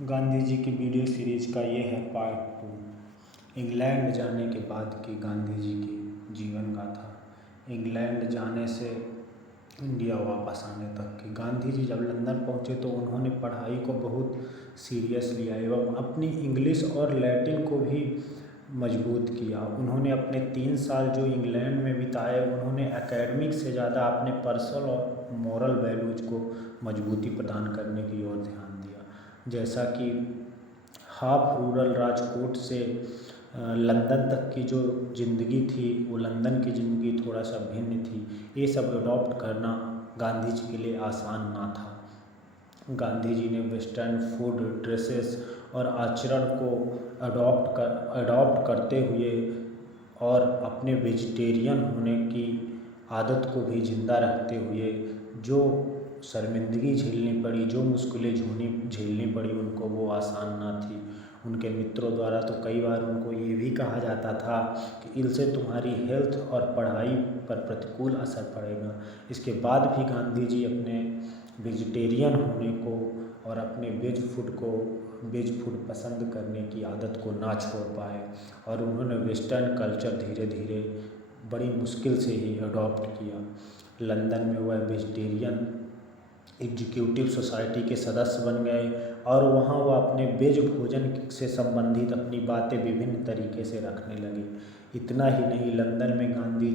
गांधी जी की video series का ये है पार्ट 2। इंग्लैंड जाने के बाद की गांधी जी की जीवन गाथा। इंग्लैंड जाने से इंडिया वापस आने तक की। गांधी जी जब लंदन पहुंचे तो उन्होंने पढ़ाई को बहुत सीरियस लिया एवं अपनी इंग्लिश और लैटिन को भी मजबूत किया। उन्होंने अपने 3 साल जो इंग्लैंड में बिताए उन्होंने एकेडमिक से ज़्यादा अपने पर्सनल और मॉरल वैल्यूज को मजबूती प्रदान करने की ओर ध्यान दिया। जैसा कि हाफ रूरल राजकोट से लंदन तक की जो ज़िंदगी थी वो लंदन की ज़िंदगी थोड़ा सा भिन्न थी। ये सब अडॉप्ट करना गांधी जी के लिए आसान ना था। गांधी जी ने वेस्टर्न फूड, ड्रेसेस और आचरण को अडॉप्ट करते हुए और अपने वेजिटेरियन होने की आदत को भी ज़िंदा रखते हुए जो शर्मिंदगी झेलनी पड़ी, जो मुश्किलें झेलनी पड़ी उनको, वो आसान ना थी। उनके मित्रों द्वारा तो कई बार उनको ये भी कहा जाता था कि इनसे तुम्हारी हेल्थ और पढ़ाई पर प्रतिकूल असर पड़ेगा। इसके बाद भी गांधी जी अपने वेजिटेरियन होने को और अपने वेज फूड पसंद करने की आदत को ना छोड़ पाए और उन्होंने वेस्टर्न कल्चर धीरे धीरे बड़ी मुश्किल से ही अडॉप्ट किया। लंदन में वह वेजिटेरियन एग्जीक्यूटिव सोसाइटी के सदस्य बन गए और वहाँ वह अपने वेज भोजन से संबंधित अपनी बातें विभिन्न तरीके से रखने लगे। इतना ही नहीं, लंदन में गांधी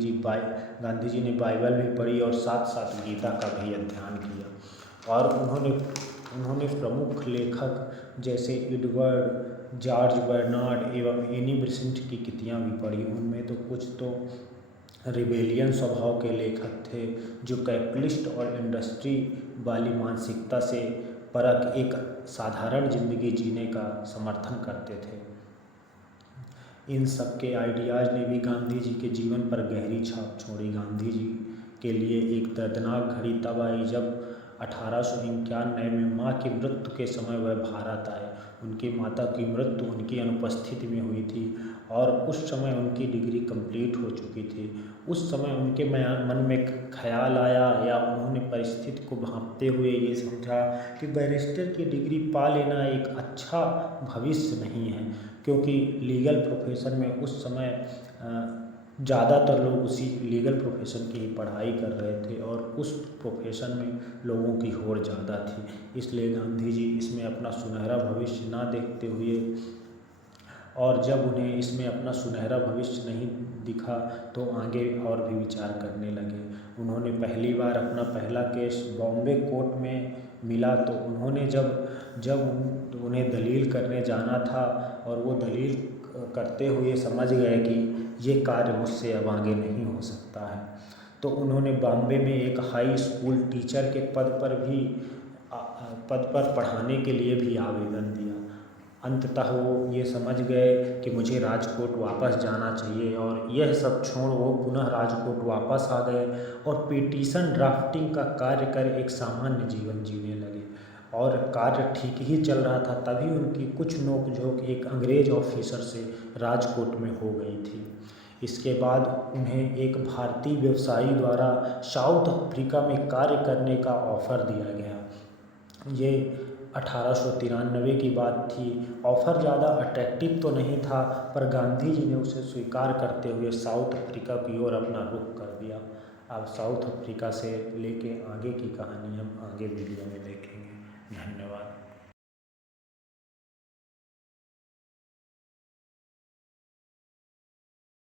जी ने बाइबल भी पढ़ी और साथ साथ गीता का भी अध्ययन किया। और उन्होंने प्रमुख लेखक जैसे एडवर्ड, जॉर्ज बर्नार्ड एवं एनी बेसेंट की कृतियाँ भी पढ़ी। उनमें तो कुछ तो रिबेलियन स्वभाव के लेखक थे जो कैपिटलिस्ट और इंडस्ट्री वाली मानसिकता से परक एक साधारण जिंदगी जीने का समर्थन करते थे। इन सब के आइडियाज़ ने भी गांधी जी के जीवन पर गहरी छाप छोड़ी। गांधी जी के लिए एक दर्दनाक घड़ी तब आई जब 1891 में मां की मृत्यु के समय वह भारत आए। उनकी माता की मृत्यु उनकी अनुपस्थिति में हुई थी और उस समय उनकी डिग्री कंप्लीट हो चुकी थी। उस समय उनके मन में ख्याल आया या उन्होंने परिस्थिति को भांपते हुए ये समझा कि बैरिस्टर की डिग्री पा लेना एक अच्छा भविष्य नहीं है, क्योंकि लीगल प्रोफेशन में उस समय ज़्यादातर लोग उसी लीगल प्रोफेशन की ही पढ़ाई कर रहे थे और उस प्रोफेशन में लोगों की होड़ ज़्यादा थी। इसलिए गांधी जी इसमें अपना सुनहरा भविष्य ना देखते हुए और जब उन्हें इसमें अपना सुनहरा भविष्य नहीं दिखा तो आगे और भी विचार करने लगे। उन्होंने पहली बार अपना पहला केस बॉम्बे कोर्ट में मिला तो उन्होंने जब उन्हें दलील करने जाना था और वो दलील करते हुए समझ गए कि ये कार्य मुझसे अब आगे नहीं हो सकता है, तो उन्होंने बॉम्बे में एक हाई स्कूल टीचर के पद पर पढ़ाने के लिए भी आवेदन दिया। अंततः वो ये समझ गए कि मुझे राजकोट वापस जाना चाहिए और यह सब छोड़ वो पुनः राजकोट वापस आ गए और पिटीशन ड्राफ्टिंग का कार्य कर एक सामान्य जीवन जीने लगे। और कार्य ठीक ही चल रहा था तभी उनकी कुछ नोकझोंक एक अंग्रेज ऑफिसर से राजकोट में हो गई थी। इसके बाद उन्हें एक भारतीय व्यवसायी द्वारा साउथ अफ्रीका में कार्य करने का ऑफ़र दिया गया। ये 1893 की बात थी। ऑफ़र ज़्यादा अट्रैक्टिव तो नहीं था पर गांधी जी ने उसे स्वीकार करते हुए साउथ अफ्रीका की ओर अपना रुख कर दिया। अब साउथ अफ्रीका से लेके आगे की कहानी हम आगे वीडियो में देखेंगे।